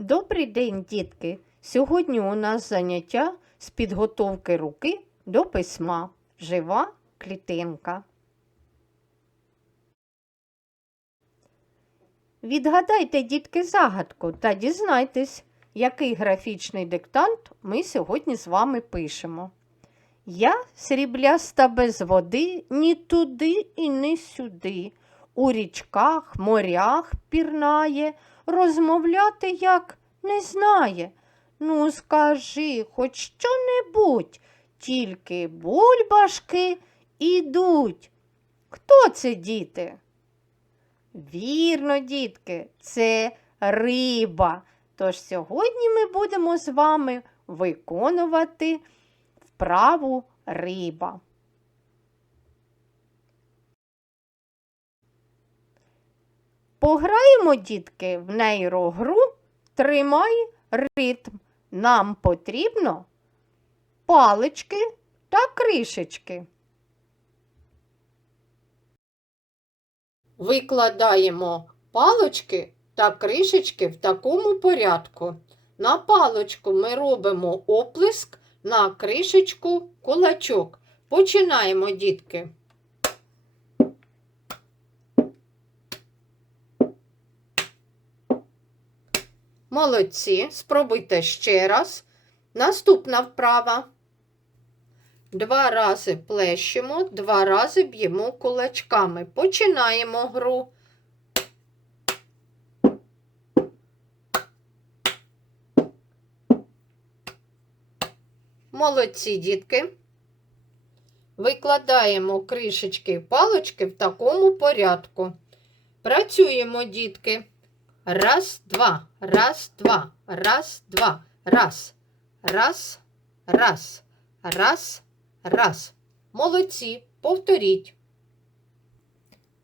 Добрий день, дітки! Сьогодні у нас заняття з підготовки руки до письма. Жива клітинка. Відгадайте, дітки, загадку та дізнайтесь, який графічний диктант ми сьогодні з вами пишемо. Я срібляста без води, ні туди і ні сюди. У річках, морях пірнає, розмовляти як не знає. Ну, скажи хоч що-небудь, тільки бульбашки ідуть. Хто це, діти? Вірно, дітки, це риба. Тож сьогодні ми будемо з вами виконувати вправу риба. Пограємо, дітки, в нейрогру Тримай ритм. Нам потрібно палички та кришечки. Викладаємо палички та кришечки в такому порядку. На паличку ми робимо оплеск, на кришечку кулачок. Починаємо, дітки. Молодці, спробуйте ще раз. Наступна вправа. Два рази плещемо, два рази б'ємо кулачками. Починаємо гру. Молодці, дітки. Викладаємо кришечки і палички в такому порядку. Працюємо, дітки. Раз, два, раз, два, раз, два, раз, раз, раз, раз, раз. Молодці, повторіть.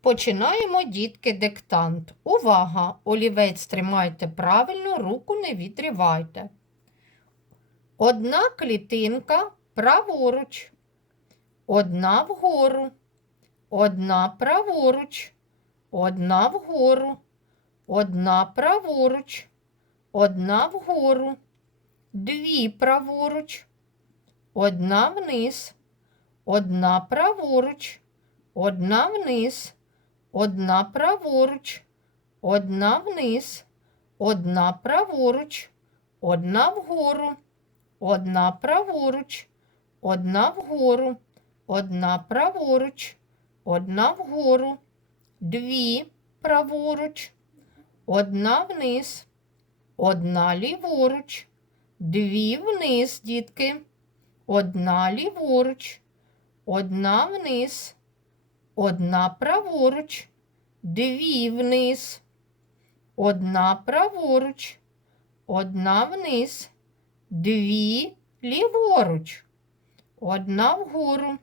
Починаємо, дітки, диктант. Увага! Олівець тримайте правильно, руку не відривайте. Одна клітинка праворуч, одна вгору, одна праворуч, одна вгору. Одна праворуч, одна вгору, дві праворуч, одна вниз, одна праворуч, одна вниз, одна праворуч, одна вниз, одна праворуч, одна вгору, одна праворуч, одна вгору, одна праворуч, одна вгору, дві праворуч. Одна вниз, одна ліворуч, дві вниз, дітки, одна ліворуч, одна вниз, одна праворуч, дві вниз, одна праворуч, одна вниз, дві ліворуч, одна вгору,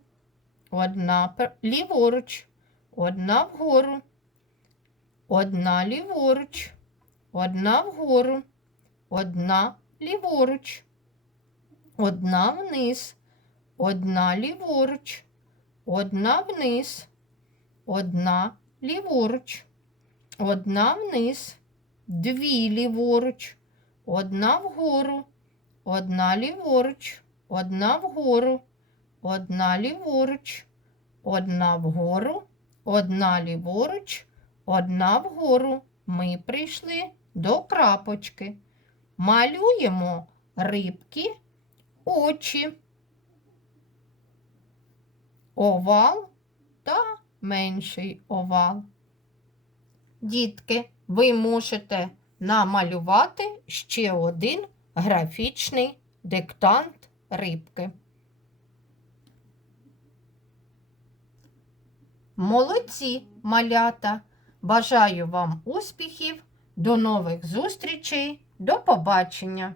одна ліворуч, одна вгору. Одна ліворуч, одна вгору, одна ліворуч, одна вниз, одна ліворуч, одна вниз, одна ліворуч, одна вниз, дві ліворуч, одна вгору, одна ліворуч, одна вгору, одна ліворуч, одна вгору, одна ліворуч. Одна вгору ми прийшли до крапочки. Малюємо рибки, очі, овал та менший овал. Дітки, ви можете намалювати ще один графічний диктант рибки. Молодці малята! Бажаю вам успіхів, до нових зустрічей, до побачення!